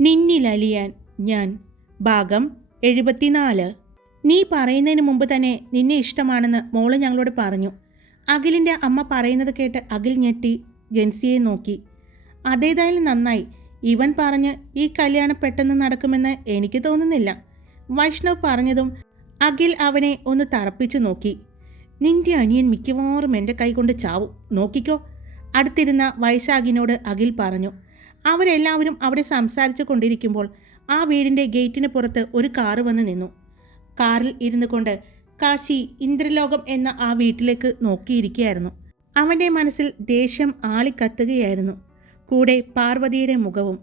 നിന്നിലലിയാൻ ഞാൻ. ഭാഗം എഴുപത്തിനാല്. നീ പറയുന്നതിന് മുമ്പ് തന്നെ നിന്നെ ഇഷ്ടമാണെന്ന് മോൾ ഞങ്ങളോട് പറഞ്ഞു. അഖിലിന്റെ അമ്മ പറയുന്നത് കേട്ട് അഖിൽ ഞെട്ടി ജെൻസിയെ നോക്കി. അതേതായാലും നന്നായി. ഇവൻ പറഞ്ഞ് ഈ കല്യാണം പെട്ടെന്ന് നടക്കുമെന്ന് എനിക്ക് തോന്നുന്നില്ല. വൈഷ്ണവ് പറഞ്ഞതും അഖിൽ അവനെ ഒന്ന് തറപ്പിച്ചു നോക്കി. നിന്റെ അനിയൻ മിക്കവാറും എന്റെ കൈ കൊണ്ട് ചാവും. നോക്കിക്കോ. അടുത്തിരുന്ന വൈശാഖിനോട് അഖിൽ പറഞ്ഞു അവരെല്ലാവരും അവിടെ സംസാരിച്ചു കൊണ്ടിരിക്കുമ്പോൾ ആ വീടിന്റെ ഗേറ്റിന് പുറത്ത് ഒരു കാറ് വന്ന് നിന്നു. കാറിൽ ഇരുന്നു കൊണ്ട് കാശി ഇന്ദ്രലോകം എന്ന ആ വീട്ടിലേക്ക് നോക്കിയിരിക്കുകയായിരുന്നു. അവന്റെ മനസ്സിൽ ദേഷ്യം ആളിക്കത്തുകയായിരുന്നു. കൂടെ പാർവതിയുടെ മുഖവും.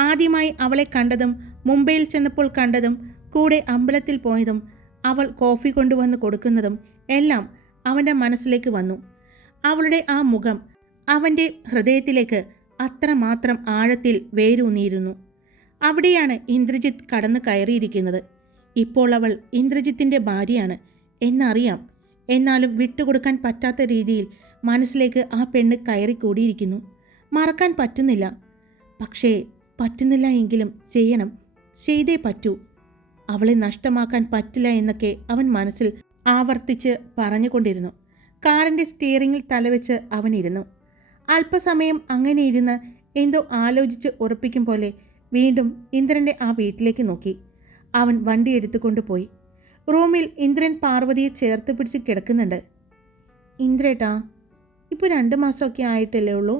ആദ്യമായി അവളെ കണ്ടതും മുംബൈയിൽ ചെന്നപ്പോൾ കണ്ടതും കൂടെ അമ്പലത്തിൽ പോയതും അവൾ കോഫി കൊണ്ടുവന്ന് കൊടുക്കുന്നതും എല്ലാം അവന്റെ മനസ്സിലേക്ക് വന്നു. അവളുടെ ആ മുഖം അവന്റെ ഹൃദയത്തിലേക്ക് അത്രമാത്രം ആഴത്തിൽ വേരൂന്നിയിരുന്നു. അവിടെയാണ് ഇന്ദ്രജിത്ത് കടന്നു കയറിയിരിക്കുന്നത്. ഇപ്പോൾ അവൾ ഇന്ദ്രജിത്തിന്റെ ഭാര്യയാണ്. എന്നറിയാം. എന്നാലും വിട്ടുകൊടുക്കാൻ പറ്റാത്ത രീതിയിൽ മനസ്സിലേക്ക് ആ പെണ്ണ് കയറിക്കൂടിയിരിക്കുന്നു. മറക്കാൻ പറ്റുന്നില്ല. പക്ഷേ പറ്റുന്നില്ല എങ്കിലും ചെയ്യണം. ചെയ്തേ പറ്റൂ. അവളെ നഷ്ടമാക്കാൻ പറ്റില്ല എന്നൊക്കെ അവൻ മനസ്സിൽ ആവർത്തിച്ച് പറഞ്ഞുകൊണ്ടിരുന്നു. കാറിന്റെ സ്റ്റിയറിങ്ങിൽ തലവെച്ച് അവനിരുന്നു. അല്പസമയം അങ്ങനെ ഇരുന്ന് എന്തോ ആലോചിച്ച് ഉറപ്പിക്കും പോലെ വീണ്ടും ഇന്ദ്രന്റെ ആ വീട്ടിലേക്ക് നോക്കി. അവൻ വണ്ടി എടുത്തുകൊണ്ട് പോയി. റൂമിൽ ഇന്ദ്രൻ പാർവതിയെ ചേർത്ത് പിടിച്ച് കിടക്കുന്നുണ്ട്. ഇന്ദ്രേട്ടാ ഇപ്പോൾ രണ്ട് മാസമൊക്കെ ആയിട്ടല്ലേ ഉള്ളൂ.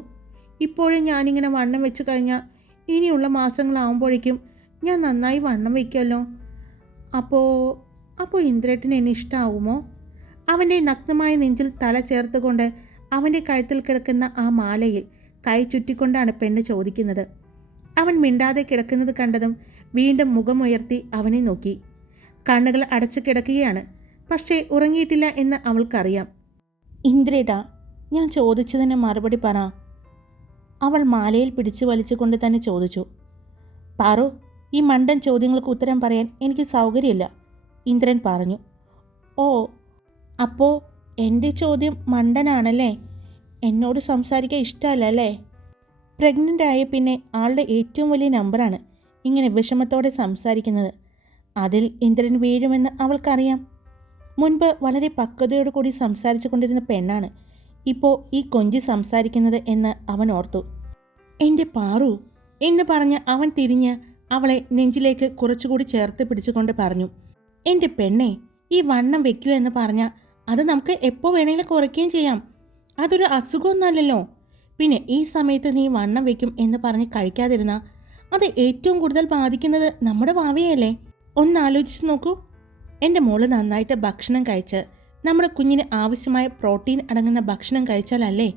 ഇപ്പോഴും ഞാനിങ്ങനെ വണ്ണം വെച്ച് കഴിഞ്ഞാൽ ഇനിയുള്ള മാസങ്ങളാവുമ്പോഴേക്കും ഞാൻ നന്നായി വണ്ണം വയ്ക്കുമല്ലോ. അപ്പോൾ അപ്പോൾ ഇന്ദ്രേട്ടന് എന്നെ ഇഷ്ടമാവുമോ അവന്റെ നഗ്നമായ നെഞ്ചിൽ തല ചേർത്തുകൊണ്ട് അവന്റെ കഴുത്തിൽ കിടക്കുന്ന ആ മാലയിൽ കൈ ചുറ്റിക്കൊണ്ടാണ് പെണ്ണ് ചോദിക്കുന്നത്. അവൻ മിണ്ടാതെ കിടക്കുന്നത് കണ്ടതും വീണ്ടും മുഖമുയർത്തി അവനെ നോക്കി. കണ്ണുകൾ അടച്ചു കിടക്കുകയാണ്. പക്ഷേ ഉറങ്ങിയിട്ടില്ല എന്ന് അവൾക്കറിയാം. ഇന്ദ്രേട്ടാ ഞാൻ ചോദിച്ചതിന് മറുപടി പറ. അവൾ മാലയിൽ പിടിച്ചു വലിച്ചുകൊണ്ട് തന്നെ ചോദിച്ചു. പാറു ഈ മണ്ടൻ ചോദ്യങ്ങൾക്ക് ഉത്തരം പറയാൻ എനിക്ക് സൗകര്യമില്ല ഇന്ദ്രൻ പറഞ്ഞു. ഓ അപ്പോൾ എന്റെ ചോദ്യം മണ്ടനാണല്ലേ? എന്നോട് സംസാരിക്കാൻ ഇഷ്ടമല്ല അല്ലേ പ്രഗ്നന്റ് ആയ പിന്നെ ആളുടെ ഏറ്റവും വലിയ നമ്പറാണ് ഇങ്ങനെ വിഷമത്തോടെ സംസാരിക്കുന്നത്. അതിൽ ഇന്ദ്രൻ വീഴുമെന്ന് അവൾക്കറിയാം. മുൻപ് വളരെ പക്വതയോടു കൂടി സംസാരിച്ചു കൊണ്ടിരുന്ന പെണ്ണാണ് ഇപ്പോൾ ഈ കൊഞ്ചി സംസാരിക്കുന്നത് എന്ന് അവൻ ഓർത്തു. എന്റെ പാറു എന്ന് പറഞ്ഞ് അവൻ തിരിഞ്ഞ് അവളെ നെഞ്ചിലേക്ക് കുറച്ചുകൂടി ചേർത്ത് പിടിച്ചുകൊണ്ട് പറഞ്ഞു. എന്റെ പെണ്ണെ ഈ വണ്ണം വെക്കൂ എന്ന് പറഞ്ഞാൽ അത് നമുക്ക് എപ്പോൾ വേണമെങ്കിലും കുറയ്ക്കുകയും ചെയ്യാം. അതൊരു അസുഖമൊന്നുമല്ലല്ലോ. പിന്നെ ഈ സമയത്ത് നീ വണ്ണം വെക്കും എന്ന് പറഞ്ഞ് കഴിക്കാതിരുന്ന അത് ഏറ്റവും കൂടുതൽ ബാധിക്കുന്നത് നമ്മുടെ ഭാവിയല്ലേ ഒന്ന് ആലോചിച്ച് നോക്കൂ. എന്റെ മോൾ നന്നായിട്ട് ഭക്ഷണം കഴിച്ച് നമ്മുടെ കുഞ്ഞിന് ആവശ്യമായ പ്രോട്ടീൻ അടങ്ങുന്ന ഭക്ഷണം കഴിച്ചാലല്ലേ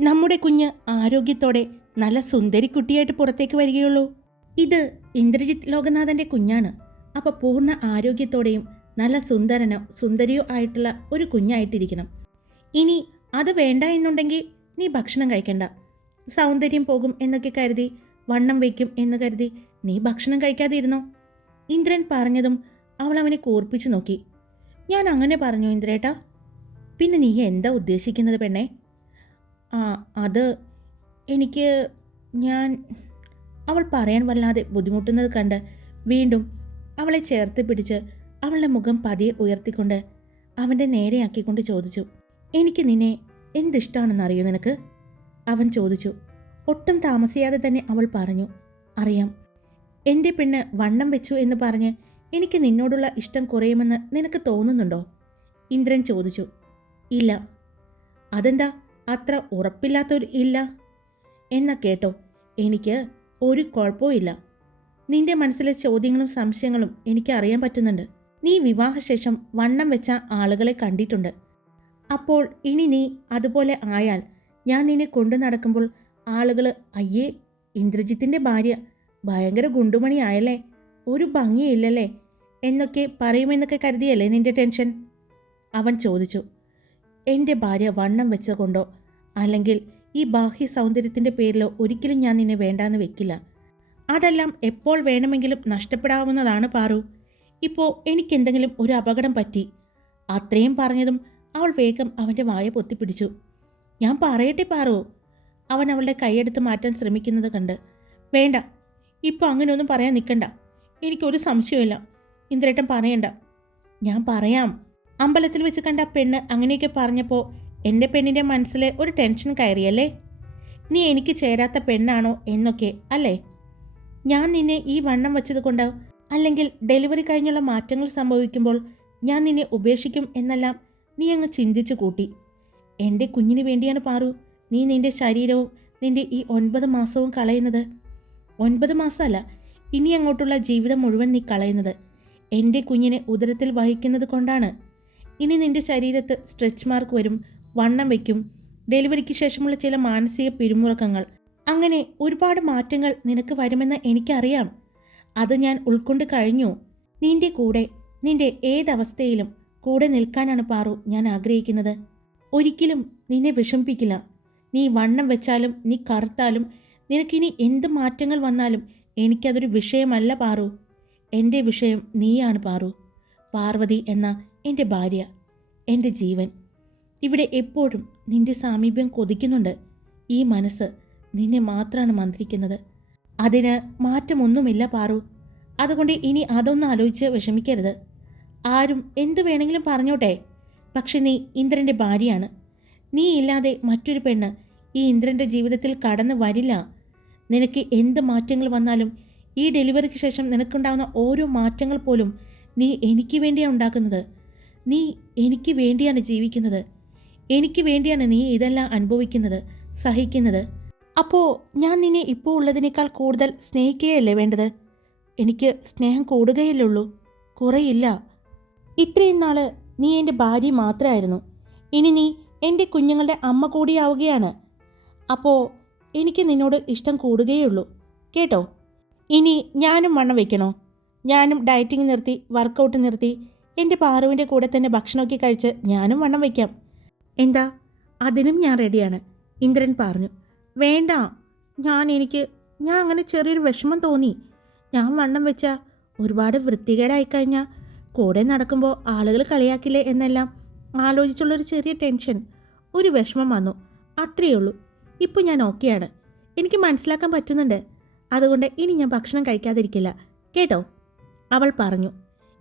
നമ്മുടെ കുഞ്ഞ് ആരോഗ്യത്തോടെ നല്ല സുന്ദരി കുട്ടിയായിട്ട് പുറത്തേക്ക് വരികയുള്ളൂ. ഇത് ഇന്ദ്രജിത്ത് ലോകനാഥന്റെ കുഞ്ഞാണ്. അപ്പോൾ പൂർണ ആരോഗ്യത്തോടെയും നല്ല സുന്ദരനോ സുന്ദരിയോ ആയിട്ടുള്ള ഒരു കുഞ്ഞായിട്ടിരിക്കണം. ഇനി അത് വേണ്ട എന്നുണ്ടെങ്കിൽ നീ ഭക്ഷണം കഴിക്കണ്ട. സൗന്ദര്യം പോകും എന്നൊക്കെ കരുതി വണ്ണം വയ്ക്കും എന്ന് കരുതി നീ ഭക്ഷണം കഴിക്കാതിരുന്നോ? ഇന്ദ്രൻ പറഞ്ഞതും അവൾ അവനെ കൂർപ്പിച്ചു നോക്കി. ഞാൻ അങ്ങനെ പറഞ്ഞു ഇന്ദ്രേട്ടാ. പിന്നെ നീ എന്താ ഉദ്ദേശിക്കുന്നത് പെണ്ണെ? ആ അത് എനിക്ക് ഞാൻ അവൾ പറയാൻ വല്ലാതെ ബുദ്ധിമുട്ടുന്നത് കണ്ട് വീണ്ടും അവളെ ചേർത്ത് പിടിച്ച് അവളുടെ മുഖം പതിയെ ഉയർത്തിക്കൊണ്ട് അവന്റെ നേരെയാക്കിക്കൊണ്ട് ചോദിച്ചു എനിക്ക് നിന്നെ എന്തിഷ്ടമാണെന്നറിയോ നിനക്ക്? അവൻ ചോദിച്ചു ഒട്ടും താമസിയാതെ തന്നെ അവൾ പറഞ്ഞു അറിയാം എന്റെ പെണ്ണ് വണ്ണം വെച്ചു എന്ന് പറഞ്ഞ് എനിക്ക് നിന്നോടുള്ള ഇഷ്ടം കുറയുമെന്ന് നിനക്ക് തോന്നുന്നുണ്ടോ? ഇന്ദ്രൻ ചോദിച്ചു ഇല്ല. അതെന്താ? അത്ര ഉറപ്പില്ലാത്തൊരു ഇല്ല? എന്നാ കേട്ടോ എനിക്ക് ഒരു കുഴപ്പവും നിന്റെ മനസ്സിലെ ചോദ്യങ്ങളും സംശയങ്ങളും എനിക്ക് അറിയാൻ പറ്റുന്നുണ്ട്. നീ വിവാഹശേഷം വണ്ണം വെച്ച ആളുകളെ കണ്ടിട്ടുണ്ട്. അപ്പോൾ ഇനി നീ അതുപോലെ ആയാൽ ഞാൻ നിന്നെ കൊണ്ടു നടക്കുമ്പോൾ ആളുകൾ അയ്യേ ഇന്ദ്രജിത്തിന്റെ ഭാര്യ ഭയങ്കര ഗുണ്ടുമണി ആയല്ലേ ഒരു ഭംഗിയില്ലല്ലേ? എന്നൊക്കെ പറയുമെന്നൊക്കെ കരുതിയല്ലേ നിന്റെ ടെൻഷൻ? അവൻ ചോദിച്ചു. എന്റെ ഭാര്യ വണ്ണം വെച്ചതുകൊണ്ടോ? അല്ലെങ്കിൽ ഈ ബാഹ്യ സൗന്ദര്യത്തിന്റെ പേരിലോ ഒരിക്കലും ഞാൻ നിന്നെ വേണ്ടാന്ന് വെക്കില്ല. അതെല്ലാം എപ്പോൾ വേണമെങ്കിലും നഷ്ടപ്പെടാവുന്നതാണ് പാറു. ഇപ്പോൾ എനിക്കെന്തെങ്കിലും ഒരു അപകടം പറ്റി. അത്രയും പറഞ്ഞതും അവൾ വേഗം അവന്റെ വായ പൊത്തിപ്പിടിച്ചു. ഞാൻ പറയട്ടെ പാറോ. അവൻ അവളുടെ കൈയെടുത്ത് മാറ്റാൻ ശ്രമിക്കുന്നത് കണ്ട് വേണ്ട ഇപ്പോൾ അങ്ങനെയൊന്നും പറയാൻ നിൽക്കണ്ട എനിക്കൊരു സംശയമില്ല ഇന്ദ്രേട്ടൻ പറയണ്ട. ഞാൻ പറയാം. അമ്പലത്തിൽ വെച്ച് കണ്ട പെണ്ണ് അങ്ങനെയൊക്കെ പറഞ്ഞപ്പോൾ എന്റെ പെണ്ണിന്റെ മനസ്സിൽ ഒരു ടെൻഷൻ കയറിയല്ലേ? നീ എനിക്ക് ചേരാത്ത പെണ്ണാണോ എന്നൊക്കെ അല്ലേ? ഞാൻ നിന്നെ ഈ വണ്ണം വെച്ചത് കൊണ്ട് അല്ലെങ്കിൽ ഡെലിവറി കഴിഞ്ഞുള്ള മാറ്റങ്ങൾ സംഭവിക്കുമ്പോൾ ഞാൻ നിന്നെ ഉപേക്ഷിക്കും എന്നെല്ലാം നീ അങ്ങ് ചിന്തിച്ചു കൂട്ടി. എന്റെ കുഞ്ഞിന് വേണ്ടിയാണ് പാറു. നീ നിന്റെ ശരീരവും നിന്റെ ഈ ഒൻപത് മാസവും കളയുന്നത്. ഒൻപത് മാസമല്ല ഇനി അങ്ങോട്ടുള്ള ജീവിതം മുഴുവൻ നീ കളയുന്നത്. എന്റെ കുഞ്ഞിനെ ഉദരത്തിൽ വഹിക്കുന്നത് കൊണ്ടാണ്. ഇനി നിന്റെ ശരീരത്ത് സ്ട്രെച്ച് മാർക്ക് വരും വണ്ണം വയ്ക്കും ഡെലിവറിക്ക് ശേഷമുള്ള ചില മാനസിക പിരിമുറുക്കങ്ങൾ. അങ്ങനെ ഒരുപാട് മാറ്റങ്ങൾ നിനക്ക് വരുമെന്ന് എനിക്കറിയാം. അത് ഞാൻ ഉൾക്കൊണ്ട് കഴിഞ്ഞു. നിന്റെ കൂടെ നിന്റെ ഏതവസ്ഥയിലും കൂടെ നിൽക്കാനാണ് പാറു ഞാൻ ആഗ്രഹിക്കുന്നത്. ഒരിക്കലും നിന്നെ വിഷമിപ്പിക്കില്ല. നീ വണ്ണം വെച്ചാലും നീ കറുത്താലും നിനക്കിനി എന്ത് മാറ്റങ്ങൾ വന്നാലും എനിക്കതൊരു വിഷയമല്ല പാറു. എന്റെ വിഷയം നീയാണ് പാറു. പാർവതി എന്ന എന്റെ ഭാര്യ എന്റെ ജീവൻ. ഇവിടെ എപ്പോഴും നിന്റെ സാമീപ്യം കൊതിക്കുന്നുണ്ട്. ഈ മനസ്സ് നിന്നെ മാത്രമാണ് മന്ത്രിക്കുന്നത്. അതിന് മാറ്റമൊന്നുമില്ല പാറു. അതുകൊണ്ട് ഇനി അതൊന്നും ആലോചിച്ച് വിഷമിക്കരുത്. ആരും എന്ത് വേണമെങ്കിലും പറഞ്ഞോട്ടെ. പക്ഷെ നീ ഇന്ദ്രന്റെ ഭാര്യയാണ്. നീ ഇല്ലാതെ മറ്റൊരു പെണ്ണ് ഈ ഇന്ദ്രന്റെ ജീവിതത്തിൽ കടന്നു വരില്ല. നിനക്ക് എന്ത് മാറ്റങ്ങൾ വന്നാലും ഈ ഡെലിവറിക്ക് ശേഷം നിനക്കുണ്ടാകുന്ന ഓരോ മാറ്റങ്ങൾ പോലും നീ എനിക്ക് വേണ്ടിയാണ് ഉണ്ടാക്കുന്നത്. നീ എനിക്ക് വേണ്ടിയാണ് ജീവിക്കുന്നത്. എനിക്ക് വേണ്ടിയാണ് നീ ഇതെല്ലാം അനുഭവിക്കുന്നത് സഹിക്കുന്നത്. അപ്പോൾ ഞാൻ നിന്നെ ഇപ്പോൾ ഉള്ളതിനേക്കാൾ കൂടുതൽ സ്നേഹിക്കുകയല്ലേ വേണ്ടത്? എനിക്ക് സ്നേഹം കൂടുകയല്ലുള്ളൂ കുറയില്ല. ഇത്രയും നാൾ നീ എന്റെ ഭാര്യ മാത്രമായിരുന്നു ഇനി നീ എന്റെ കുഞ്ഞുങ്ങളുടെ അമ്മ കൂടിയാവുകയാണ്. അപ്പോൾ എനിക്ക് നിന്നോട് ഇഷ്ടം കൂടുകയുള്ളൂ കേട്ടോ? ഇനി ഞാനും വണ്ണം വയ്ക്കണോ ഞാനും ഡയറ്റിംഗ് നിർത്തി വർക്കൗട്ട് നിർത്തി എന്റെ പാറുവിന്റെ കൂടെ തന്നെ ഭക്ഷണമൊക്കെ കഴിച്ച് ഞാനും വണ്ണം വയ്ക്കാം എന്താ? അതിനും ഞാൻ റെഡിയാണ് ഇന്ദ്രൻ പറഞ്ഞു. വേണ്ട. ഞാൻ എനിക്ക് ഞാൻ അങ്ങനെ ചെറിയൊരു വിഷമം തോന്നി. ഞാൻ വണ്ണം വെച്ച ഒരുപാട് വൃത്തികേടായി കഴിഞ്ഞാൽ കൂടെ നടക്കുമ്പോൾ ആളുകൾ കളിയാക്കില്ലേ എന്നെല്ലാം ആലോചിച്ചുള്ളൊരു ചെറിയ ടെൻഷൻ ഒരു വിഷമം വന്നു. അത്രയേ ഉള്ളൂ. ഇപ്പോൾ ഞാൻ ഓക്കെയാണ്. എനിക്ക് മനസ്സിലാക്കാൻ പറ്റുന്നുണ്ട്. അതുകൊണ്ട് ഇനി ഞാൻ ഭക്ഷണം കഴിക്കാതിരിക്കില്ല. കേട്ടോ? അവൾ പറഞ്ഞു.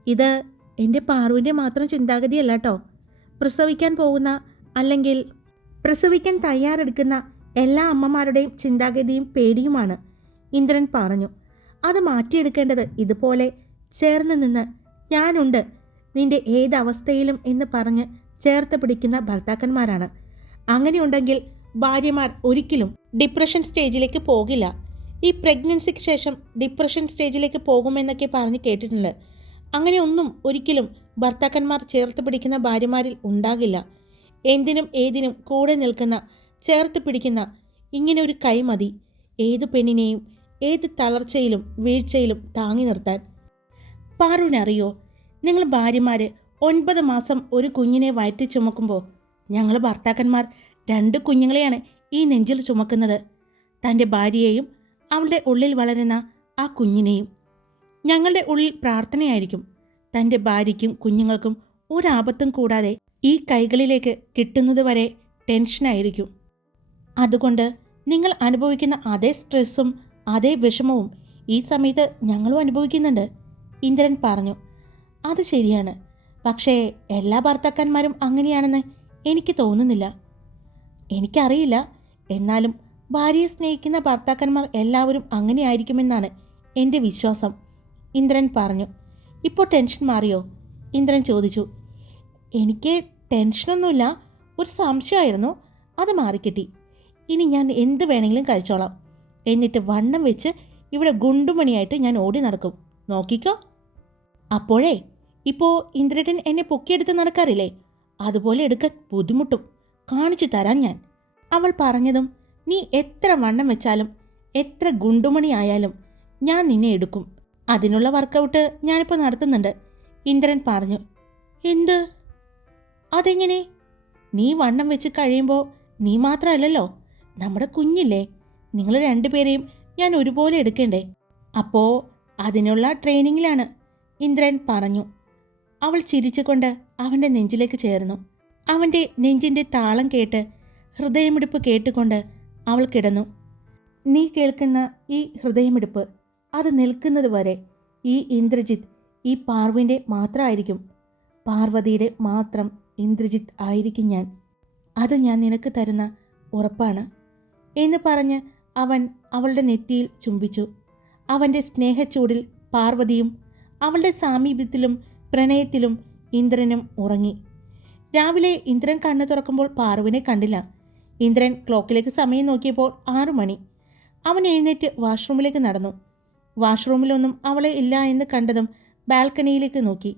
ഇത് എന്റെ പാറുവിന്റെ മാത്രം ചിന്താഗതിയല്ല കേട്ടോ പ്രസവിക്കാൻ പോകുന്ന അല്ലെങ്കിൽ പ്രസവിക്കാൻ തയ്യാറെടുക്കുന്ന എല്ലാ അമ്മമാരുടെയും ചിന്താഗതിയും പേടിയുമാണ്. ഇന്ദ്രൻ പറഞ്ഞു അത് മാറ്റിയെടുക്കേണ്ടത് ഇതുപോലെ ചേർന്ന് നിന്ന് ഞാനുണ്ട്. നിന്റെ ഏതവസ്ഥയിലും എന്ന് പറഞ്ഞ് ചേർത്ത് പിടിക്കുന്ന ഭർത്താക്കന്മാരാണ്. അങ്ങനെയുണ്ടെങ്കിൽ ഭാര്യമാർ ഒരിക്കലും ഡിപ്രഷൻ സ്റ്റേജിലേക്ക് പോകില്ല. ഈ പ്രഗ്നൻസിക്ക് ശേഷം ഡിപ്രഷൻ സ്റ്റേജിലേക്ക് പോകുമെന്നൊക്കെ പറഞ്ഞ് കേട്ടിട്ടുണ്ട്. അങ്ങനെയൊന്നും ഒരിക്കലും ഭർത്താക്കന്മാർ ചേർത്ത് പിടിക്കുന്ന ഭാര്യമാരിൽ ഉണ്ടാകില്ല. എന്തിനും ഏതിനും കൂടെ നിൽക്കുന്ന ചേർത്ത് പിടിക്കുന്ന ഇങ്ങനെ ഒരു കൈ മതി. ഏത് പെണ്ണിനെയും ഏത് തളർച്ചയിലും വീഴ്ചയിലും താങ്ങി നിർത്താൻ. പാറുവിനറിയോ നിങ്ങൾ ഭാര്യമാർ ഒൻപത് മാസം ഒരു കുഞ്ഞിനെ വയറ്റി ചുമക്കുമ്പോൾ ഞങ്ങൾ ഭർത്താക്കന്മാർ രണ്ട് കുഞ്ഞുങ്ങളെയാണ് ഈ നെഞ്ചിൽ ചുമക്കുന്നത്. തന്റെ ഭാര്യയെയും അവളുടെ ഉള്ളിൽ വളരുന്ന ആ കുഞ്ഞിനെയും. ഞങ്ങളുടെ ഉള്ളിൽ പ്രാർത്ഥനയായിരിക്കും. തന്റെ ഭാര്യയ്ക്കും കുഞ്ഞുങ്ങൾക്കും ഒരാപത്തും കൂടാതെ ഈ കൈകളിലേക്ക് കിട്ടുന്നത് വരെ ടെൻഷനായിരിക്കും. അതുകൊണ്ട് നിങ്ങൾ അനുഭവിക്കുന്ന അതേ സ്ട്രെസ്സും അതേ വിഷമവും ഈ സമയത്ത് ഞങ്ങളും അനുഭവിക്കുന്നുണ്ട്. ഇന്ദ്രൻ പറഞ്ഞു അത് ശരിയാണ്. പക്ഷേ എല്ലാ ഭർത്താക്കന്മാരും അങ്ങനെയാണെന്ന് എനിക്ക് തോന്നുന്നില്ല. എനിക്കറിയില്ല. എന്നാലും ഭാര്യയെ സ്നേഹിക്കുന്ന ഭർത്താക്കന്മാർ എല്ലാവരും അങ്ങനെയായിരിക്കുമെന്നാണ് എന്റെ വിശ്വാസം. ഇന്ദ്രൻ പറഞ്ഞു ഇപ്പോൾ ടെൻഷൻ മാറിയോ? ഇന്ദ്രൻ ചോദിച്ചു എനിക്ക് ടെൻഷനൊന്നുമില്ല. ഒരു സംശയമായിരുന്നു. അത് മാറിക്കിട്ടി. ഇനി ഞാൻ എന്ത് വേണമെങ്കിലും കഴിച്ചോളാം. എന്നിട്ട് വണ്ണം വെച്ച് ഇവിടെ ഗുണ്ടുമണിയായിട്ട് ഞാൻ ഓടി നടക്കും. നോക്കിക്കോ. അപ്പോഴേ ഇപ്പോൾ ഇന്ദ്രേട്ടൻ എന്നെ പൊക്കിയെടുത്ത് നടക്കാറില്ലേ? അതുപോലെ എടുക്കാൻ ബുദ്ധിമുട്ടും. കാണിച്ചു തരാം ഞാൻ. അവൾ പറഞ്ഞതും നീ എത്ര വണ്ണം വെച്ചാലും എത്ര ഗുണ്ടുമണി ആയാലും ഞാൻ നിന്നെ എടുക്കും. അതിനുള്ള വർക്കൗട്ട് ഞാനിപ്പോൾ നടത്തുന്നുണ്ട്. ഇന്ദ്രൻ പറഞ്ഞു എന്ത്? അതെങ്ങനെ? നീ വണ്ണം വെച്ച് കഴിയുമ്പോൾ നീ മാത്രമല്ലല്ലോ. നമ്മുടെ കുഞ്ഞില്ലേ? നിങ്ങൾ രണ്ടുപേരെയും ഞാൻ ഒരുപോലെ എടുക്കണ്ടേ? അപ്പോ അതിനുള്ള ട്രെയിനിങ്ങിലാണ്. ഇന്ദ്രൻ പറഞ്ഞു. അവൾ ചിരിച്ചുകൊണ്ട് അവന്റെ നെഞ്ചിലേക്ക് ചേർന്നു. അവന്റെ നെഞ്ചിന്റെ താളം കേട്ട് ഹൃദയമിടിപ്പ് കേട്ടുകൊണ്ട് അവൾ കിടന്നു. നീ കേൾക്കുന്ന ഈ ഹൃദയമിടിപ്പ് അത് നിൽക്കുന്നത് വരെ ഈ ഇന്ദ്രജിത്ത് ഈ പാർവിന്റെ മാത്രമായിരിക്കും പാർവതിയുടെ മാത്രം ഇന്ദ്രജിത്ത് ആയിരിക്കും ഞാൻ. അത് ഞാൻ നിനക്ക് തരുന്ന ഉറപ്പാണ്. എന്ന് പറഞ്ഞ് അവൻ അവളുടെ നെറ്റിയിൽ ചുംബിച്ചു. അവന്റെ സ്നേഹച്ചൂടിൽ പാർവതിയും അവളുടെ സാമീപ്യത്തിലും പ്രണയത്തിലും ഇന്ദ്രനും ഉറങ്ങി. രാവിലെ ഇന്ദ്രൻ കണ്ണു തുറക്കുമ്പോൾ പാർവിനെ കണ്ടില്ല. ഇന്ദ്രൻ ക്ലോക്കിലേക്ക് സമയം നോക്കിയപ്പോൾ ആറു മണി. അവൻ എഴുന്നേറ്റ് വാഷ്റൂമിലേക്ക് നടന്നു. വാഷ്റൂമിലൊന്നും അവളെ ഇല്ല എന്ന് കണ്ടതും ബാൽക്കണിയിലേക്ക് നോക്കി.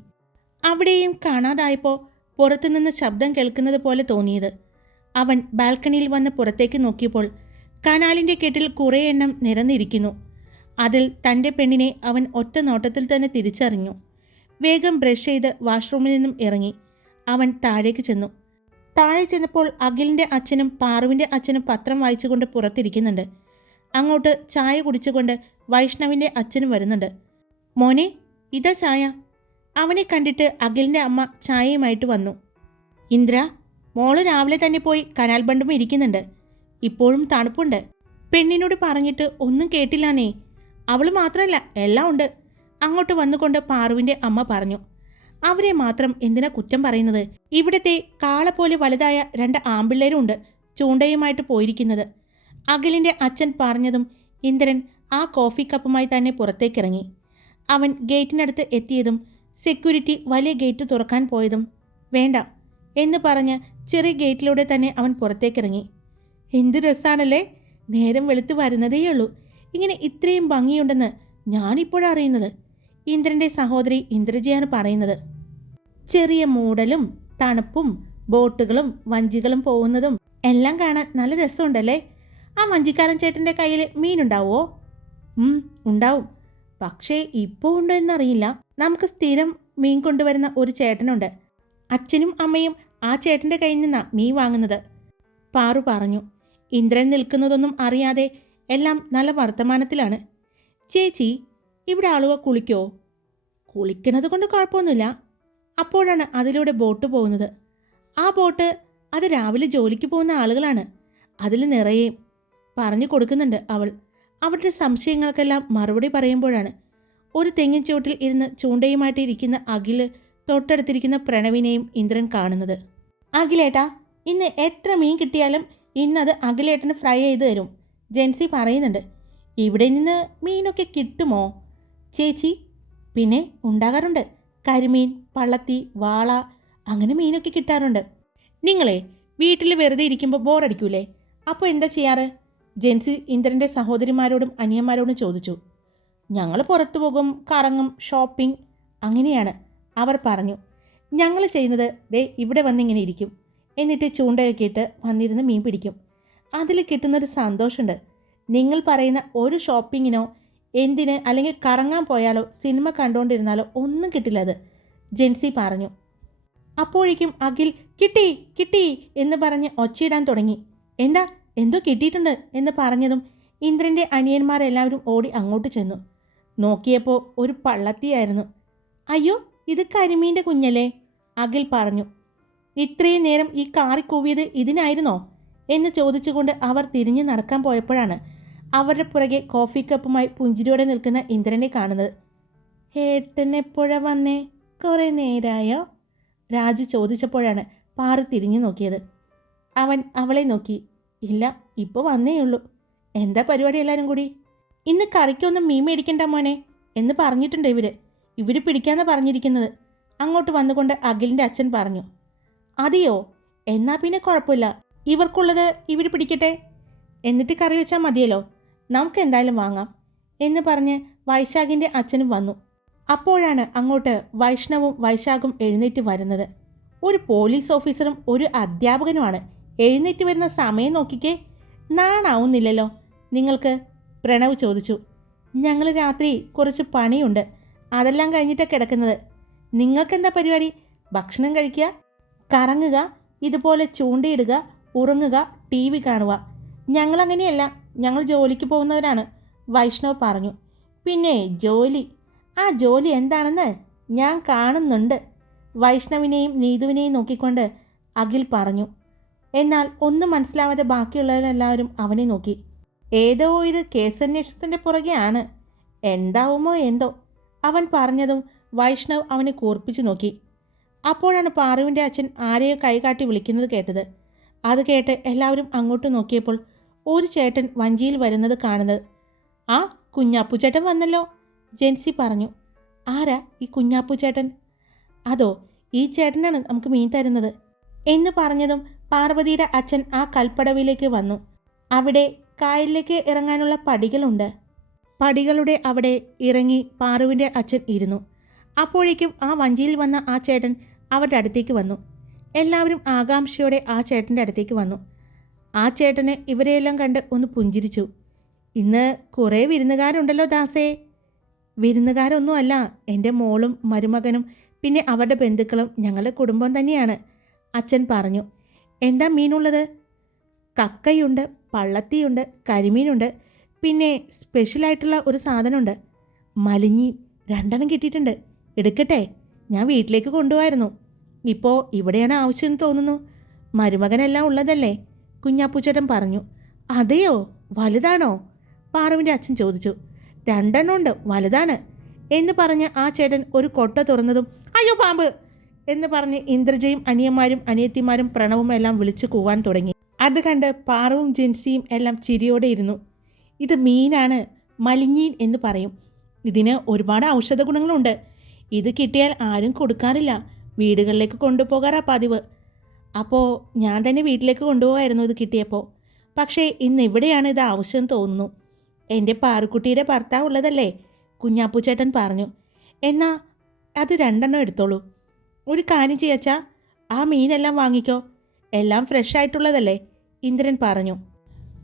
അവിടെയും കാണാതായപ്പോൾ പുറത്തുനിന്ന് ശബ്ദം കേൾക്കുന്നത് പോലെ തോന്നിയത്. അവൻ ബാൽക്കണിയിൽ വന്ന് പുറത്തേക്ക് നോക്കിയപ്പോൾ കനാലിന്റെ കെട്ടിൽ കുറേ എണ്ണം നിരന്നിരിക്കുന്നു. അതിൽ തന്റെ പെണ്ണിനെ അവൻ ഒറ്റ നോട്ടത്തിൽ തന്നെ തിരിച്ചറിഞ്ഞു. വേഗം ബ്രഷ് ചെയ്ത് വാഷ്റൂമിൽ നിന്നും ഇറങ്ങി. അവൻ താഴേക്ക് ചെന്നു. താഴെ ചെന്നപ്പോൾ അഖിലിന്റെ അച്ഛനും പാറുവിന്റെ അച്ഛനും പത്രം വായിച്ചുകൊണ്ട് പുറത്തിരിക്കുന്നുണ്ട്. അങ്ങോട്ട് ചായ കുടിച്ചുകൊണ്ട് വൈഷ്ണവിന്റെ അച്ഛനും വരുന്നുണ്ട്. മോനെ ഇതാ ചായ. അവനെ കണ്ടിട്ട് അഖിലിന്റെ അമ്മ ചായയുമായിട്ട് വന്നു. ഇന്ദ്ര മോൾ രാവിലെ തന്നെ പോയി കനാൽ ബണ്ടും ഇരിക്കുന്നുണ്ട്. ഇപ്പോഴും തണുപ്പുണ്ട്. പെണ്ണിനോട് പറഞ്ഞിട്ട് ഒന്നും കേട്ടില്ലാന്നേ. അവൾ മാത്രമല്ല എല്ലാം ഉണ്ട്. അങ്ങോട്ട് വന്നുകൊണ്ട് പാറുവിന്റെ അമ്മ പറഞ്ഞു അവരെ മാത്രം എന്തിനാ കുറ്റം പറയുന്നത്? ഇവിടുത്തെ കാള പോലെ വലുതായ രണ്ട് ആമ്പിള്ളേരും ഉണ്ട് ചൂണ്ടയുമായിട്ട് പോയിരിക്കുന്നത്. അഖിലിന്റെ അച്ഛൻ പറഞ്ഞതും ഇന്ദ്രൻ ആ കോഫി കപ്പുമായി തന്നെ പുറത്തേക്കിറങ്ങി. അവൻ ഗേറ്റിനടുത്ത് എത്തിയതും സെക്യൂരിറ്റി വലിയ ഗേറ്റ് തുറക്കാൻ പോയതും വേണ്ട എന്ന് പറഞ്ഞ് ചെറിയ ഗേറ്റിലൂടെ തന്നെ അവൻ പുറത്തേക്കിറങ്ങി. എന്ത് രസാണല്ലേ? നേരം വെളുത്ത് വരുന്നതേയുള്ളൂ. ഇങ്ങനെ ഇത്രയും ഭംഗിയുണ്ടെന്ന് ഞാനിപ്പോഴറിയുന്നത് ഇന്ദ്രന്റെ സഹോദരി ഇന്ദ്രജയാണ് പറയുന്നത്. ചെറിയ മൂടലും തണുപ്പും ബോട്ടുകളും വഞ്ചികളും പോകുന്നതും എല്ലാം കാണാൻ നല്ല രസമുണ്ടല്ലേ? ആ വഞ്ചിക്കാരൻ ചേട്ടന്റെ കയ്യിൽ മീനുണ്ടാവോ? ഉണ്ടാവും. പക്ഷേ ഇപ്പോൾ ഉണ്ടോ എന്നറിയില്ല. നമുക്ക് സ്ഥിരം മീൻ കൊണ്ടുവരുന്ന ഒരു ചേട്ടനുണ്ട്. അച്ഛനും അമ്മയും ആ ചേട്ടന്റെ കയ്യിൽ നിന്നാണ് മീൻ വാങ്ങുന്നത്. പാറു പറഞ്ഞു. ഇന്ദ്രൻ നിൽക്കുന്നതൊന്നും അറിയാതെ എല്ലാം നല്ല വർത്തമാനത്തിലാണ്. ചേച്ചി ഇവിടെ ആളുക കുളിക്കോ? കുളിക്കണത് കൊണ്ട് കുഴപ്പമൊന്നുമില്ല. അപ്പോഴാണ് അതിലൂടെ ബോട്ട് പോകുന്നത്. ആ ബോട്ട് അത് രാവിലെ ജോലിക്ക് പോകുന്ന ആളുകളാണ്. അതിൽ നിറയെ പറഞ്ഞു കൊടുക്കുന്നുണ്ട് അവൾ. അവരുടെ സംശയങ്ങൾക്കെല്ലാം മറുപടി പറയുമ്പോഴാണ്. ഒരു തെങ്ങിൻ ചുവട്ടിൽ ഇരുന്ന് ചൂണ്ടയുമായിട്ട് ഇരിക്കുന്ന അഖിൽ തൊട്ടടുത്തിരിക്കുന്ന പ്രണവിനെയും ഇന്ദ്രൻ കാണുന്നത്. അഖിലേട്ടാ ഇന്ന് എത്ര മീൻ കിട്ടിയാലും ഇന്നത് അഖിലേട്ടന് ഫ്രൈ ചെയ്ത് തരും. ജെൻസി പറയുന്നുണ്ട് ഇവിടെ നിന്ന് മീനൊക്കെ കിട്ടുമോ? ചേച്ചി പിന്നെ ഉണ്ടാകാറുണ്ട്. കരിമീൻ പള്ളത്തി വാള അങ്ങനെ മീനൊക്കെ കിട്ടാറുണ്ട്. നിങ്ങളെ വീട്ടിൽ വെറുതെ ഇരിക്കുമ്പോൾ ബോറടിക്കൂലേ അപ്പോൾ എന്താ ചെയ്യാറ്? ജെൻസി ഇന്ദ്രന്റെ സഹോദരിമാരോടും അനിയന്മാരോടും ചോദിച്ചു. ഞങ്ങൾ പുറത്തു പോകും കറങ്ങും ഷോപ്പിംഗ് അങ്ങനെയാണ് അവർ പറഞ്ഞു. ഞങ്ങൾ ചെയ്യുന്നത് ദേ ഇവിടെ വന്നിങ്ങനെ ഇരിക്കും. എന്നിട്ട് ചൂണ്ടയൊക്കെ ഇട്ട് വന്നിരുന്ന് മീൻ പിടിക്കും. അതിൽ കിട്ടുന്നൊരു സന്തോഷമുണ്ട്. നിങ്ങൾ പറയുന്ന ഒരു ഷോപ്പിങ്ങിനോ എന്തിന് അല്ലെങ്കിൽ കറങ്ങാൻ പോയാലോ സിനിമ കണ്ടുകൊണ്ടിരുന്നാലോ ഒന്നും കിട്ടില്ല അത്. ജെൻസി പറഞ്ഞു. അപ്പോഴേക്കും അഖിൽ കിട്ടി കിട്ടി എന്ന് പറഞ്ഞ് ഒച്ചയിടാൻ തുടങ്ങി. എന്താ? എന്തോ കിട്ടിയിട്ടുണ്ട് എന്ന് പറഞ്ഞതും ഇന്ദ്രന്റെ അനിയന്മാരെല്ലാവരും ഓടി അങ്ങോട്ട് ചെന്നു. നോക്കിയപ്പോൾ ഒരു പള്ളത്തിയായിരുന്നു. അയ്യോ ഇത് കരിമീന്റെ കുഞ്ഞല്ലേ? അഖിൽ പറഞ്ഞു. ഇത്രയും നേരം ഈ കാറി കൂവിയത് ഇതിനായിരുന്നോ? എന്ന് ചോദിച്ചുകൊണ്ട് അവർ തിരിഞ്ഞു നടക്കാൻ പോയപ്പോഴാണ് അവരുടെ പുറകെ കോഫി കപ്പുമായി പുഞ്ചിരിയോടെ നിൽക്കുന്ന ഇന്ദ്രനെ കാണുന്നത്. ഏട്ടൻ എപ്പോഴാ വന്നേ കുറേ നേരായോ? രാജു ചോദിച്ചപ്പോഴാണ് പാറു തിരിഞ്ഞു നോക്കിയത്. അവൻ അവളെ നോക്കി. ഇല്ല ഇപ്പോൾ വന്നേ ഉള്ളൂ. എന്താ പരിപാടി എല്ലാവരും കൂടി? ഇന്ന് കറിക്കൊന്നും മീൻ മേടിക്കണ്ട മോനെ എന്ന് പറഞ്ഞിട്ടുണ്ട് ഇവർ ഇവർ പിടിക്കാന്ന് പറഞ്ഞിരിക്കുന്നത്. അങ്ങോട്ട് വന്നുകൊണ്ട് അഖിലിന്റെ അച്ഛൻ പറഞ്ഞു. അതെയോ? എന്നാ പിന്നെ കുഴപ്പമില്ല. ഇവർക്കുള്ളത് ഇവർ പിടിക്കട്ടെ? എന്നിട്ട് കറി വെച്ചാൽ മതിയല്ലോ. നമുക്ക് എന്തായാലും വാങ്ങാം. എന്ന് പറഞ്ഞ് വൈശാഖിന്റെ അച്ഛനും വന്നു. അപ്പോഴാണ് അങ്ങോട്ട് വൈഷ്ണവും വൈശാഖും എഴുന്നേറ്റ് വരുന്നത്. ഒരു പോലീസ് ഓഫീസറും ഒരു അധ്യാപകനുമാണ് എഴുന്നേറ്റ് വരുന്ന സമയം നോക്കിക്കേ. നാണാവുന്നില്ലല്ലോ. നിങ്ങൾക്ക് പ്രണവ് ചോദിച്ചു. ഞങ്ങൾ രാത്രി കുറച്ച് പണിയുണ്ട്. അതെല്ലാം കഴിഞ്ഞിട്ടാണ് കിടക്കുന്നത്. നിങ്ങൾക്കെന്താ പരിപാടി? ഭക്ഷണം കഴിക്കുക? കറങ്ങുക ഇതുപോലെ ചൂണ്ടയിടുക ഉറങ്ങുക ടി വി കാണുക. ഞങ്ങളങ്ങനെയല്ല ഞങ്ങൾ ജോലിക്ക് പോകുന്നവരാണ് വൈഷ്ണവ് പറഞ്ഞു. പിന്നെ ജോലി. ആ ജോലി എന്താണെന്ന് ഞാൻ കാണുന്നുണ്ട്. വൈഷ്ണവിനെയും നീതുവിനെയും നോക്കിക്കൊണ്ട് അഖിൽ പറഞ്ഞു. എന്നാൽ ഒന്നും മനസ്സിലാവാതെ ബാക്കിയുള്ളവരെല്ലാവരും അവനെ നോക്കി. ഏതോ ഒരു കേസന്വേഷണത്തിന്റെ പുറകെയാണ്. എന്താവുമോ എന്തോ. അവൻ പറഞ്ഞതും വൈഷ്ണവ് അവനെ കൂർപ്പിച്ചു നോക്കി. അപ്പോഴാണ് പാറുവിന്റെ അച്ഛൻ ആരെയോ കൈകാട്ടി വിളിക്കുന്നത് കേട്ടത്. അത് കേട്ട് എല്ലാവരും അങ്ങോട്ട് നോക്കിയപ്പോൾ ഒരു ചേട്ടൻ വഞ്ചിയിൽ വരുന്നത് കാണുന്നത്. ആ കുഞ്ഞാപ്പു ചേട്ടൻ വന്നല്ലോ ജെൻസി പറഞ്ഞു. ആരാ ഈ കുഞ്ഞാപ്പു ചേട്ടൻ അതോ ഈ ചേട്ടനാണ് നമുക്ക് മീൻ തരുന്നത് എന്ന് പറഞ്ഞതും പാർവതിയുടെ അച്ഛൻ ആ കൽപ്പടവിലേക്ക് വന്നു. അവിടെ കായലിലേക്ക് ഇറങ്ങാനുള്ള പടികളുണ്ട്. പടികളുടെ അവിടെ ഇറങ്ങി പാറുവിന്റെ അച്ഛൻ ഇരുന്നു. അപ്പോഴേക്കും ആ വഞ്ചിയിൽ വന്ന ആ ചേട്ടൻ അവരുടെ അടുത്തേക്ക് വന്നു. എല്ലാവരും ആകാംക്ഷയോടെ ആ ചേട്ടന്റെ അടുത്തേക്ക് വന്നു. ആ ചേട്ടന് ഇവരെയെല്ലാം കണ്ട് ഒന്ന് പുഞ്ചിരിച്ചു. ഇന്ന് കുറേ വിരുന്നുകാരുണ്ടല്ലോ ദാസേ. വിരുന്നുകാരൊന്നുമല്ല എന്റെ മോളും മരുമകനും പിന്നെ അവരുടെ ബന്ധുക്കളും ഞങ്ങളുടെ കുടുംബം തന്നെയാണ് അച്ഛൻ പറഞ്ഞു. എന്താ മീനുള്ളത്? കക്കയുണ്ട് പള്ളത്തിയുണ്ട് കരിമീനുണ്ട് പിന്നെ സ്പെഷ്യലായിട്ടുള്ള ഒരു സാധനമുണ്ട്. മലിഞ്ഞി രണ്ടെണ്ണം കിട്ടിയിട്ടുണ്ട്. എടുക്കട്ടെ? ഞാൻ വീട്ടിലേക്ക് കൊണ്ടുപോയിരുന്നു ഇപ്പോൾ ഇവിടെയാണ് ആവശ്യമെന്ന് തോന്നുന്നു. മരുമകനെല്ലാം ഉള്ളതല്ലേ? കുഞ്ഞാപ്പൂച്ചേട്ടൻ പറഞ്ഞു. അതെയോ? വലുതാണോ? പാറുവിന്റെ അച്ഛൻ ചോദിച്ചു. രണ്ടെണ്ണം ഉണ്ട്. വലുതാണ്. എന്ന് പറഞ്ഞ് ആ ചേട്ടൻ ഒരു കൊട്ട തുറന്നതും അയ്യോ പാമ്പ്! എന്ന് പറഞ്ഞ് ഇന്ദ്രജയും അനിയന്മാരും അനിയത്തിമാരും പ്രണവും എല്ലാം വിളിച്ചു കൂവാൻ തുടങ്ങി. അത് കണ്ട് പാറവും ജെൻസിയും എല്ലാം ചിരിയോടെ ഇരുന്നു. ഇത് മീനാണ്. മലിഞ്ഞീൻ എന്ന് പറയും. ഇതിന് ഒരുപാട് ഔഷധ ഗുണങ്ങളുണ്ട് ഇത് കിട്ടിയാൽ ആരും കൊടുക്കാറില്ല. വീടുകളിലേക്ക് കൊണ്ടുപോകാറാ പതിവ്. അപ്പോൾ ഞാൻ തന്നെ വീട്ടിലേക്ക് കൊണ്ടുപോകായിരുന്നു ഇത് കിട്ടിയപ്പോൾ പക്ഷേ ഇന്ന് ഇവിടെയാണ് ഇത് ആവശ്യം തോന്നുന്നു. എന്റെ പാറുക്കുട്ടിയുടെ ഭർത്താവ് ഉള്ളതല്ലേ? കുഞ്ഞാപ്പൂച്ചേട്ടൻ പറഞ്ഞു. എന്നാ അത് രണ്ടെണ്ണം എടുത്തോളൂ. ഒരു കാര്യം ചെയ്യച്ചാ ആ മീനെല്ലാം വാങ്ങിക്കോ. എല്ലാം ഫ്രഷ് ആയിട്ടുള്ളതല്ലേ? ഇന്ദ്രൻ പറഞ്ഞു.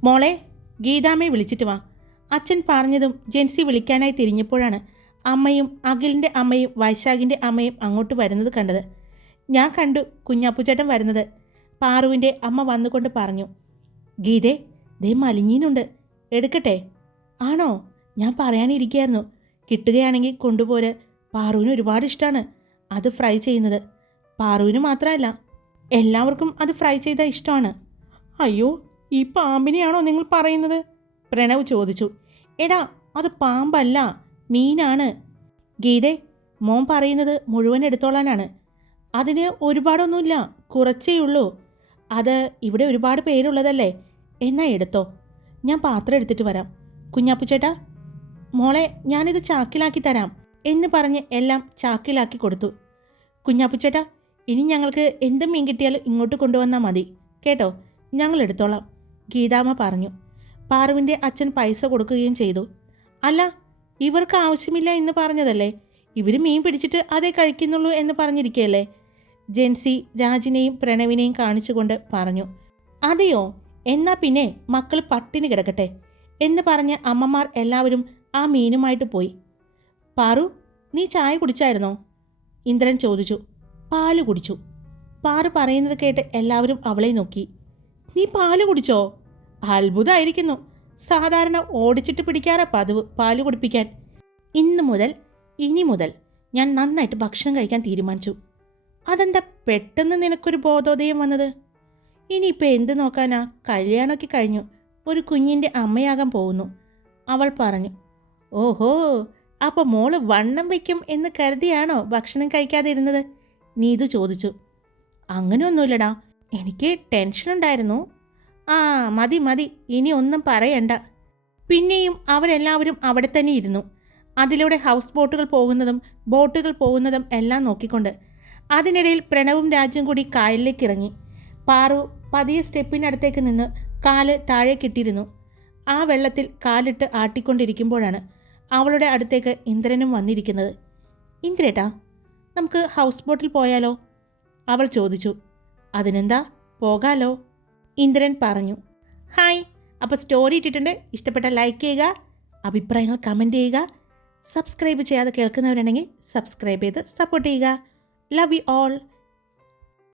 മോളെ ഗീതാമ്മയെ വിളിച്ചിട്ട് വാ. അച്ഛൻ പറഞ്ഞതും ജെൻസി വിളിക്കാനായി തിരിഞ്ഞപ്പോഴാണ് അമ്മയും അഖിലിന്റെ അമ്മയും വൈശാഖിന്റെ അമ്മയും അങ്ങോട്ട് വരുന്നത് കണ്ടത്. ഞാൻ കണ്ടു കുഞ്ഞാപ്പുചേട്ടൻ വരുന്നത്. പാറുവിന്റെ അമ്മ വന്നുകൊണ്ട് പറഞ്ഞു ഗീതേ ദേ മലിഞ്ഞീനുണ്ട്. എടുക്കട്ടെ. ആണോ? ഞാൻ പറയാനിരിക്കുകയായിരുന്നു. കിട്ടുകയാണെങ്കിൽ കൊണ്ടുപോര്. പാറുവിന് ഒരുപാട് ഇഷ്ടമാണ് അത് ഫ്രൈ ചെയ്യുന്നത്. പാറുവിന് മാത്രമല്ല എല്ലാവർക്കും അത് ഫ്രൈ ചെയ്താൽ ഇഷ്ടമാണ്. അയ്യോ ഈ പാമ്പിനെയാണോ നിങ്ങൾ പറയുന്നത്? പ്രണവ് ചോദിച്ചു. എടാ അത് പാമ്പല്ല. മീനാണ്. ഗീതേ മോൻ പറയുന്നത് മുഴുവൻ എടുത്തോളാനാണ്. അതിന് ഒരുപാടൊന്നുമില്ല കുറച്ചേ ഉള്ളൂ. അത് ഇവിടെ ഒരുപാട് പേരുള്ളതല്ലേ? എന്നാ എടുത്തോ. ഞാൻ പാത്രം എടുത്തിട്ട് വരാം. കുഞ്ഞാപ്പു ചേട്ടാ മോളെ ഞാനിത് ചാക്കിലാക്കി തരാം എന്ന് പറഞ്ഞ് എല്ലാം ചാക്കിലാക്കി കൊടുത്തു. കുഞ്ഞാപ്പു ചേട്ടാ ഇനി ഞങ്ങൾക്ക് എന്ത് മീൻ കിട്ടിയാലും ഇങ്ങോട്ട് കൊണ്ടുവന്നാൽ മതി. കേട്ടോ? ഞങ്ങൾ എടുത്തോളാം. ഗീതാമ്മ പറഞ്ഞു. പാറുവിന്റെ അച്ഛൻ പൈസ കൊടുക്കുകയും ചെയ്തു. അല്ല ഇവർക്ക് ആവശ്യമില്ല എന്ന് പറഞ്ഞതല്ലേ? ഇവർ മീൻ പിടിച്ചിട്ട് അതേ കഴിക്കുന്നുള്ളൂ എന്ന് പറഞ്ഞിരിക്കുകയല്ലേ ജെൻസി രാജിനെയും പ്രണവിനെയും കാണിച്ചുകൊണ്ട് പറഞ്ഞു അതെയോ? എന്നാ പിന്നെ മക്കൾ പട്ടിണി കിടക്കട്ടെ എന്ന് പറഞ്ഞ് അമ്മമാർ എല്ലാവരും ആ മീനുമായിട്ട് പോയി. പാറു നീ ചായ കുടിച്ചായിരുന്നോ? ഇന്ദ്രൻ ചോദിച്ചു. പാൽ കുടിച്ചു. പാറു പറയുന്നത് കേട്ട് എല്ലാവരും അവളെ നോക്കി. നീ പാൽ കുടിച്ചോ? അത്ഭുതമായിരിക്കുന്നു സാധാരണ ഓടിച്ചിട്ട് പിടിക്കാറാ പതിവ് പാൽ കുടിപ്പിക്കാൻ. ഇന്ന് മുതൽ ഇനി മുതൽ ഞാൻ നന്നായിട്ട് ഭക്ഷണം കഴിക്കാൻ തീരുമാനിച്ചു. അതെന്താ പെട്ടെന്ന് നിനക്കൊരു ബോധോദയം വന്നത്? ഇനിയിപ്പോൾ എന്ത് നോക്കാനാ? കല്യാണമൊക്കെ കഴിഞ്ഞു. ഒരു കുഞ്ഞിന്റെ അമ്മയാകാൻ പോകുന്നു. അവൾ പറഞ്ഞു ഓഹോ അപ്പോൾ മോൾ വണ്ണം വയ്ക്കും എന്ന് കരുതിയാണോ ഭക്ഷണം കഴിക്കാതിരുന്നത്? നീതു ചോദിച്ചു അങ്ങനെയൊന്നുമില്ലടാ. എനിക്ക് ടെൻഷൻ ഉണ്ടായിരുന്നു ആ മതി മതി. ഇനി ഒന്നും പറയണ്ട. പിന്നെയും അവരെല്ലാവരും അവിടെ തന്നെ ഇരുന്നു. അതിലൂടെ ഹൗസ് ബോട്ടുകൾ പോകുന്നതും ബോട്ടുകൾ പോകുന്നതും എല്ലാം നോക്കിക്കൊണ്ട് അതിനിടയിൽ പ്രണവും രാജ്യം കൂടി കായലിലേക്ക് ഇറങ്ങി. പാറു പതിയെ സ്റ്റെപ്പിനടുത്തേക്ക് നിന്ന് കാൽ താഴെ കിട്ടിയിരുന്നു ആ വെള്ളത്തിൽ കാലിട്ട് ആട്ടിക്കൊണ്ടിരിക്കുമ്പോഴാണ് അവളുടെ അടുത്തേക്ക് ഇന്ദ്രനും വന്നിരിക്കുന്നത്. ഇന്ദ്രേട്ടാ നമുക്ക് ഹൗസ് ബോട്ടിൽ പോയാലോ? അവൾ ചോദിച്ചു. അതിനെന്താ? പോകാലോ? ഇന്ദ്രൻ പറഞ്ഞു ഹായ് അപ്പോൾ സ്റ്റോറി ഇട്ടിട്ടുണ്ട്. ഇഷ്ടപ്പെട്ട ലൈക്ക് ചെയ്യുക അഭിപ്രായങ്ങൾ കമന്റ് ചെയ്യുക. സബ്സ്ക്രൈബ് ചെയ്യാതെ കേൾക്കുന്നവരുണ്ടെങ്കിൽ സബ്സ്ക്രൈബ് ചെയ്ത് സപ്പോർട്ട് ചെയ്യുക. Love you all